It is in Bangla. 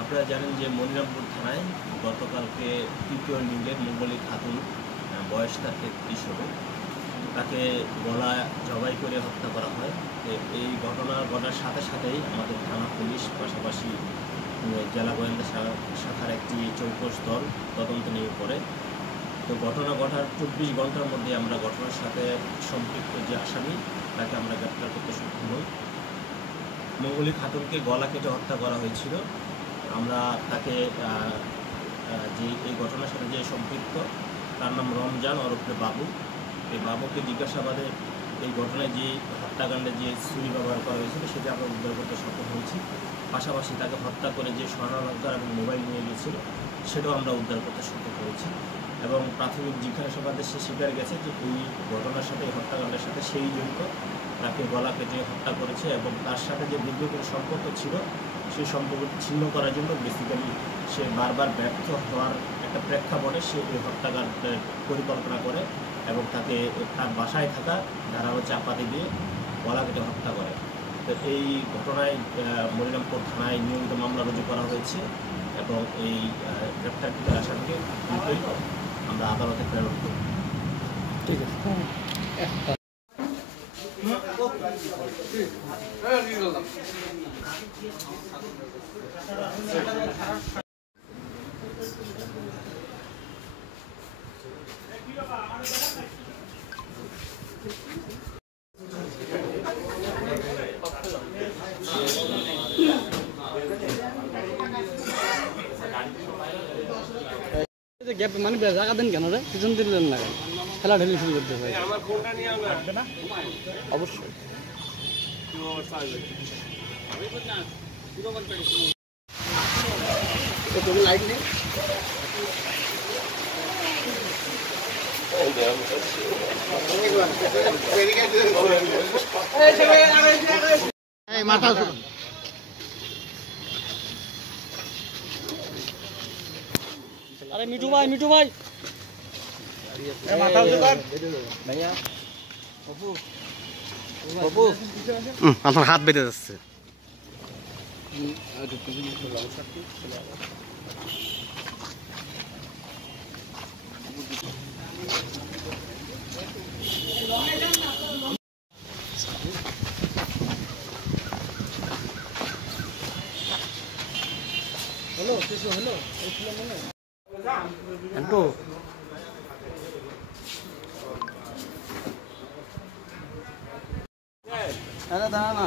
আপনারা জানেন যে মনিরামপুর থানায় গতকালকে তৃতীয় লিঙ্গের মঙ্গলী খাতুন, বয়স তার 33 হল, তাকে গলা জবাই করে হত্যা করা হয়। এই ঘটনা ঘটার সাথে সাথেই আমাদের থানা পুলিশ পাশাপাশি জেলা গোয়েন্দা শাখার একটি চৌকস দল তদন্ত নেমে পড়ে। তো ঘটনা ঘটার 24 ঘন্টার মধ্যে আমরা ঘটনার সাথে সম্পৃক্ত যে আসামি তাকে আমরা গ্রেপ্তার করতে সক্ষম হই। মঙ্গলী খাতুনকে গলা কেটে হত্যা করা হয়েছিল। আমরা তাকে যে এই ঘটনার সাথে যে সম্পৃক্ত তার নাম রমজান ওরফে বাবু। এই বাবুকে জিজ্ঞাসাবাদে এই ঘটনায় যে হত্যাকাণ্ডে যে ছুরি ব্যবহার করা হয়েছিল সেটা আমরা উদ্ধার করতে সক্ষম হয়েছি। পাশাপাশি তাকে হত্যা করে যে স্বর্ণালঙ্কার এবং মোবাইল নিয়ে গিয়েছিল সেটাও আমরা উদ্ধার করতে সক্ষম হয়েছি। এবং প্রাথমিক জিজ্ঞাসাবাদে সে স্বীকার গেছে যে এই ঘটনার সাথে এই হত্যাকাণ্ডের সাথে সেই জড়িত, তাকে গলা কেটে হত্যা করেছে এবং তার সাথে যে দীর্ঘদিন সম্পর্ক ছিল সেই সম্পর্ক ছিন্ন করার জন্য বেসিক্যালি সে বারবার ব্যর্থ হওয়ার একটা প্রেক্ষাপটে সে এই হত্যাকাণ্ডের পরিকল্পনা করে এবং তাকে তার বাসায় থাকা ধারালো চাপাতি দিয়ে গলা কেটে হত্যা করে। তো এই ঘটনায় মনিরামপুর থানায় নিয়মিত মামলা রুজু করা হয়েছে এবং এই গ্রেপ্তারকৃত আসামিকে দ্রুতই আমরা আদালতে প্রেরণ করি। ঠিক আছে। গ্যাপ মানে জায়গা দেন কেন রে? পিছন দিলেন না কেন? খেলা ঢেলে শুরু করতে হবে। অবশ্যই লাইট নেই। মাথা अरे मिठू भाई भैया আপনার হাত বেঁধে যাচ্ছে। হ্যালো কিছু হলো এন্টো দাঁড়া না